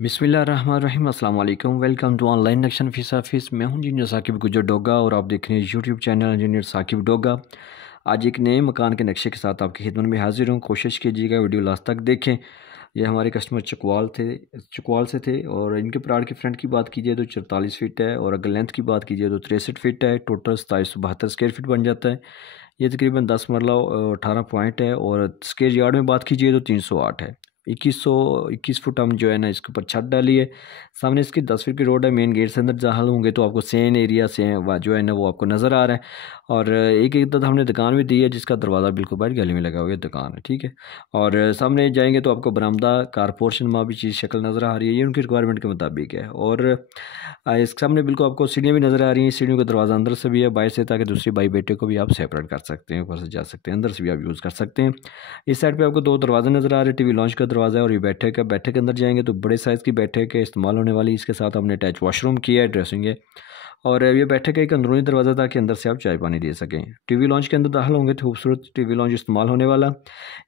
बिस्मिल्लाहिर्रहमानिर्रहीम। अस्सलाम वालेकुम। वेलकम टू ऑनलाइन नक्शन फीस ऑफिस। मैं हूं इंजीनियर साकिब गुजर डोगा और आप देख रहे हैं YouTube channel engineer Saqib Doga. आज एक नए मकान के नक्शे के साथ आपकी खिदमत में हाजिर हूं। कोशिश कीजिएगा वीडियो लास्ट तक देखें। ये हमारे कस्टमर चकवाल से थे और इनके प्लाट की फ्रंट की बात कीजिए तो 44 फीट है और अगर लेंथ की बात कीजिए तो 63 फीट है। टोटल 2772 स्क्वायर फीट बन जाता है। ये तकरीबन 10 मरला 18 पॉइंट है और स्क्वायर यार्ड में बात कीजिए तो 308 है। 21 फुट हम जो है ना इसके ऊपर छत डाली है। सामने इसकी 10 फीट की रोड है। मेन गेट से अंदर दाखिल होंगे तो आपको सेन एरिया से जो है ना वो आपको नज़र आ रहा है। और एक एक हमने दुकान भी दी है जिसका दरवाज़ा बिल्कुल बाहर गली में लगा हुआ है दुकान है, ठीक है। और सामने जाएंगे तो आपको बरामदा कार पोर्शन में भी चीज़ शक्ल नज़र आ रही है। ये उनकी रिक्वायरमेंट के मुताबिक है। और इसके सामने बिल्कुल आपको सीढ़ियाँ भी नज़र आ रही हैं। सीढ़ियों का दरवाज़ा अंदर से भी है बाहर से, ताकि दूसरी भाई बेटे को भी आप सेपरेट कर सकते हैं, ऊपर से जा सकते हैं, अंदर से भी आप यूज़ कर सकते हैं। इस साइड पे आपको दो दरवाजे नज़र आ रहे हैं। टीवी लॉन्च का दरवाज़ा है और ये बैठक है। बैठक के अंदर जाएंगे तो बड़े साइज़ की बैठक है इस्तेमाल होने वाली। इसके साथ हमने अटैच वॉशरूम किया है, ड्रेसिंग है। और ये बैठक है एक अंदरूनी दरवाज़ा ताकि अंदर से आप चाय पानी दे सकें। टीवी लॉन्च के अंदर दाखिल होंगे तो खूबसूरत टीवी लॉन्च इस्तेमाल होने वाला।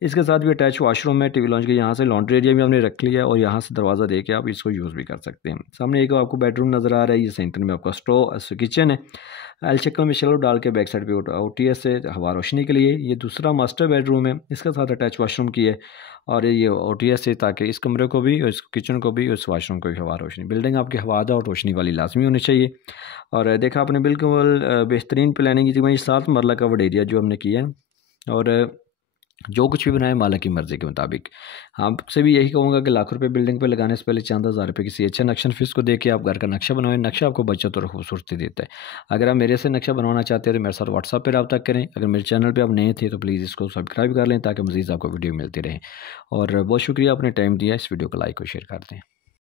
इसके साथ भी अटैच वॉशरूम है। टीवी लॉन्च के यहाँ से लॉन्ड्री एरिया भी हमने रख लिया और यहाँ से दरवाज़ा दे के आप इसको यूज़ भी कर सकते हैं। सामने एक आपको बेडरूम नज़र आ रहा है। ये सेंटर में आपका स्टोव किचन है। एल शक्ल में शेलो डाल के बैक साइड पे OTS से हवा रोशनी के लिए। ये दूसरा मास्टर बेडरूम है। इसके साथ अटैच वॉशरूम की है और ये OTS से, ताकि इस कमरे को भी और इस किचन को भी और इस वॉशरूम को भी हवा रोशनी। बिल्डिंग आपकी हवादार और रोशनी वाली लाजमी होनी चाहिए। और देखा आपने बिल्कुल बेहतरीन प्लानिंग की थी। वहीं 7 मरला कवर्ड एरिया जो हमने किया है। और जो कुछ भी बनाए मालिक की मर्ज़ी के मुताबिक। आपसे भी यही कहूँगा कि लाखों रुपए बिल्डिंग पे लगाने से पहले चंद हज़ार रुपये किसी अच्छे नक्शन फीस को दे के आप घर का नक्शा बनवाएं। नक्शा आपको बचत और खूबसूरती देता है। अगर आप मेरे से नक्शा बनवाना चाहते हैं तो मेरे साथ व्हाट्सएप पर रब्ता करें। अगर मेरे चैनल पर आप नए थे तो प्लीज़ इसको सब्सक्राइब कर लें ताकि मज़ीद आपको वीडियो मिलती रहे। और बहुत शुक्रिया आपने टाइम दिया। इस वीडियो को लाइक और शेयर कर दें।